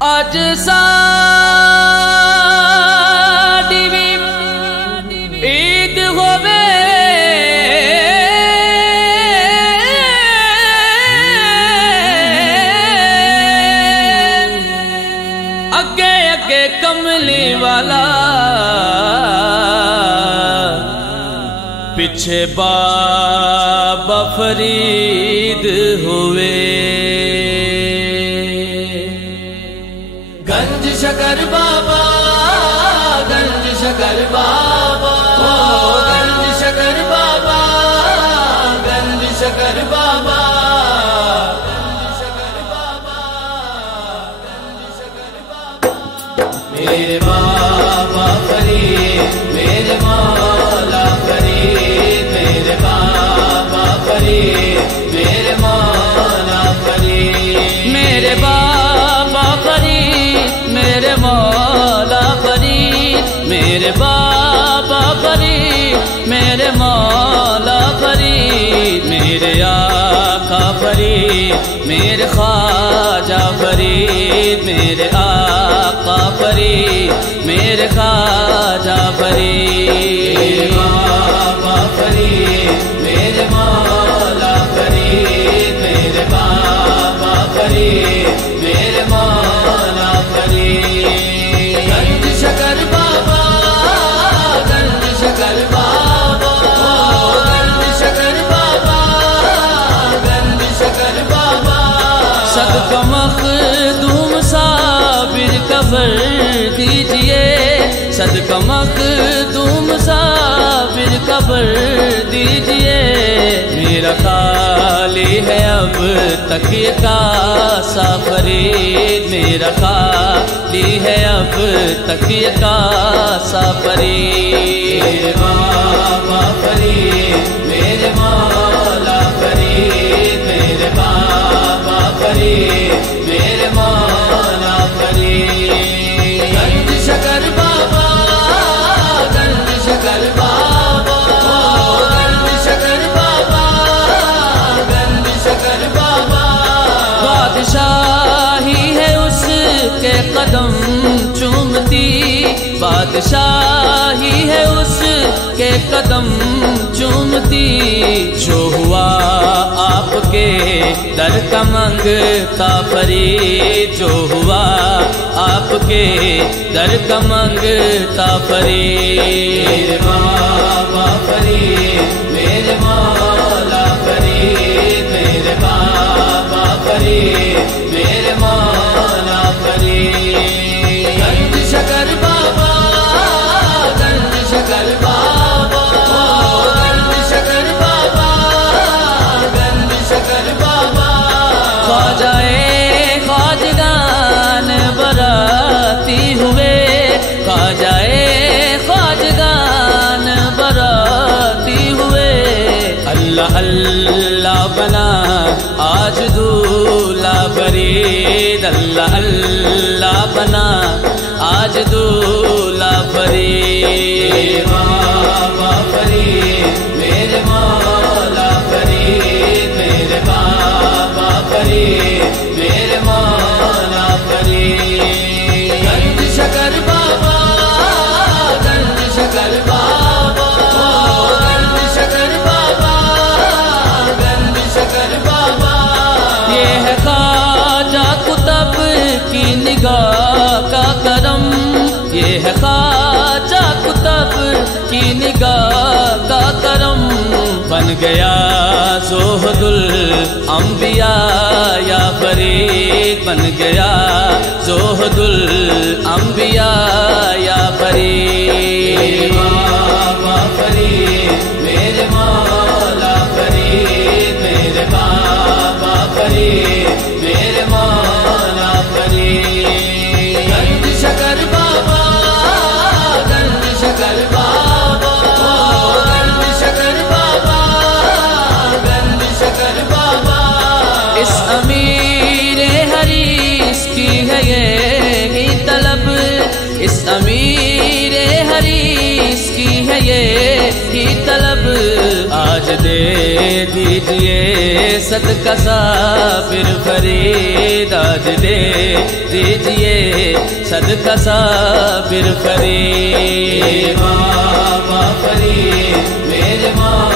اج ساڈی وی عید ہووے اگے اگے کملی والا پیچھے بابا فرید ہوئے گنج شکر بابا گنج شکر بابا گنج شکر بابا گنج شکر بابا میرے بابا فرید میرے مولا فرید میرے بابا فرید میرے مولا فرید میرے بابا فرید میرے مولا فرید میرے بابا فرید میرے مولا فرید میرے آقا فرید میرے خواجہ فرید میرے آقا فرید میرے خواجہ فرید میرے بابا فرید میرے مولا فرید میرے بابا فرید میرے مولا فرید گنج شکر بابا گنج شکر بابا گنج شکر بابا گنج شکر بابا صدقہ مخدوم صابر قبر دیجئے صدقہ مخدوم صابر قبر دیجئے میرا خالی ہے اب تک یہ کاسہ فرید میرا خالی ہے اب تک یہ کاسہ فرید میرے بابا فرید میرے مولا فرید میرے بابا فرید میرے مولا فرید گنج شکر بابا گنج شکر بابا گنج شکر بابا گنج شکر بابا بادشاہی ہے اس کے قدم چومتی بادشاہی ہے اس کے قدم چومتی جو ہوا آپ کے در کا منگتا فرید جو ہوا آپ کے در کا منگتا فرید میرے بابا فرید میرے مولا فرید میرے بابا فرید میرے مولا فرید گنج شکر بابا گنج شکر بابا گنج شکر بابا گنج شکر بابا خواجہ خواجگان براتی ہوئے خواجہ خواجگان براتی ہوئے اللہ اللہ بنا آج دولہ فرید اللہ اللہ بنا آج دولہ فرید میرے بابا فرید میرے مولا فرید میرے بابا فرید میرے مولا فرید گنج شکر بابا گنج شکر بابا گنج شکر بابا گنج شکر بابا یہ ہے خواجہ قطب کی نگاہ کا کرم یہ ہے خواجہ قطب کی نگاہ کا کرم بن گیا زہد الانبیاء یا فرید بن گیا زہد الانبیاء یا فرید میرے بابا فرید میرے مولا فرید میرے بابا فرید میرے مولا فرید گنج شکر بابا گنج شکر بابا گنج شکر بابا گنج شکر بابا اس امیر حریص کی ہے یہی طلب اس امیر حریص کی ہے یہی طلب آج دے دیجئے صدقہ صابر فرید، آج دے دیجئے صدقہ صابر فرید۔ بابا فرید میرے مولا